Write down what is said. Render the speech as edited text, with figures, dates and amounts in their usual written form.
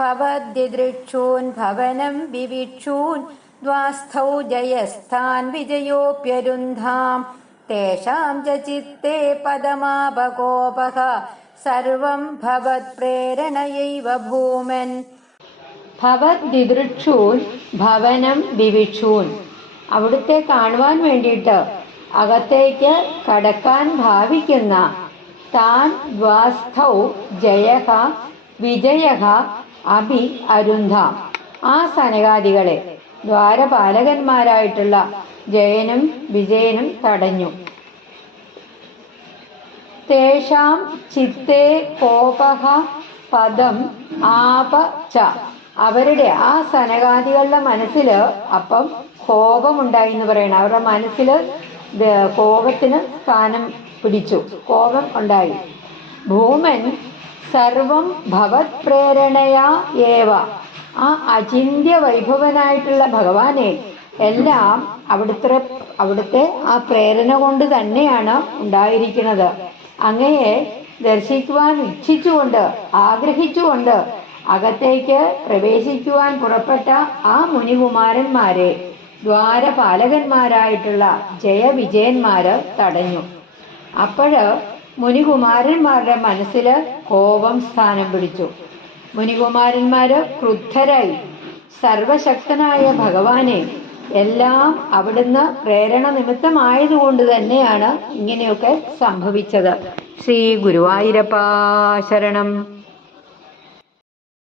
ഭവദ്ദിദൃക്ഷൂൻ ഭവനം വിവിക്ഷൂൻ ദ്വാസ്ഥൗ ജയസ്ഥാൻ വിജയോപ്യരുന്ധാം തേഷാം ച ചിത്തേ പദമാപകോപഃ സർവം ഭവത്പ്രേരണയൈവ ഭൂമൻ. ഭവദ്ദിദൃക്ഷൂൻ ഭവനം വിവിക്ഷൂൻ, അവിടുത്തെ കാണുവാൻ വേണ്ടിയിട്ട് അകത്തേക്ക് കടക്കാൻ ഭാവിക്കുന്ന താൻ ദ്വാസ്ഥൗ ജയഃ വിജയഃ അഭി അരുന്ധാം, ആ സനകാദികളെ ദ്വാരപാലകന്മാരായിട്ടുള്ള ജയനും വിജയനും തടഞ്ഞു. തേഷാം ചിത്തേ കോപഃ പദം ആപ ച, അവരുടെ ആ സനകാദികളുടെ മനസ്സില് അപ്പം കോപമുണ്ടായി എന്ന് പറയണം. അവരുടെ മനസ്സിൽ കോപത്തിന് സ്ഥാനം പിടിച്ചു, കോപം ഉണ്ടായി. ഭൂമൻ സർവം ഭവത് പ്രേരണയാ ഏവ, ആ അചിന്ത്യ വൈഭവനായിട്ടുള്ള ഭഗവാനെ എല്ലാം അവിടുത്തെ ആ പ്രേരണ കൊണ്ട് തന്നെയാണ് ഉണ്ടായിരിക്കുന്നത്. അങ്ങയെ ദർശിക്കുവാൻ ഇച്ഛിച്ചുകൊണ്ട് ആഗ്രഹിച്ചുകൊണ്ട് അകത്തേക്ക് പ്രവേശിക്കുവാൻ പുറപ്പെട്ട ആ മുനികുമാരന്മാരെ ദ്വാരപാലകന്മാരായിട്ടുള്ള ജയവിജയന്മാര് തടഞ്ഞു. അപ്പോഴ് മുനികുമാരന്മാരുടെ മനസ്സിൽ കോപം സ്ഥാനം പിടിച്ചു. മുനികുമാരന്മാര് ക്രുദ്ധരായി. സർവശക്തനായ ഭഗവാനെ എല്ലാം അവിടുന്ന് പ്രേരണ നിമിത്തമായതുകൊണ്ട് തന്നെയാണ് ഇങ്ങനെയൊക്കെ സംഭവിച്ചത്. ശ്രീ ഗുരുവായൂരപ്പാ ശരണം.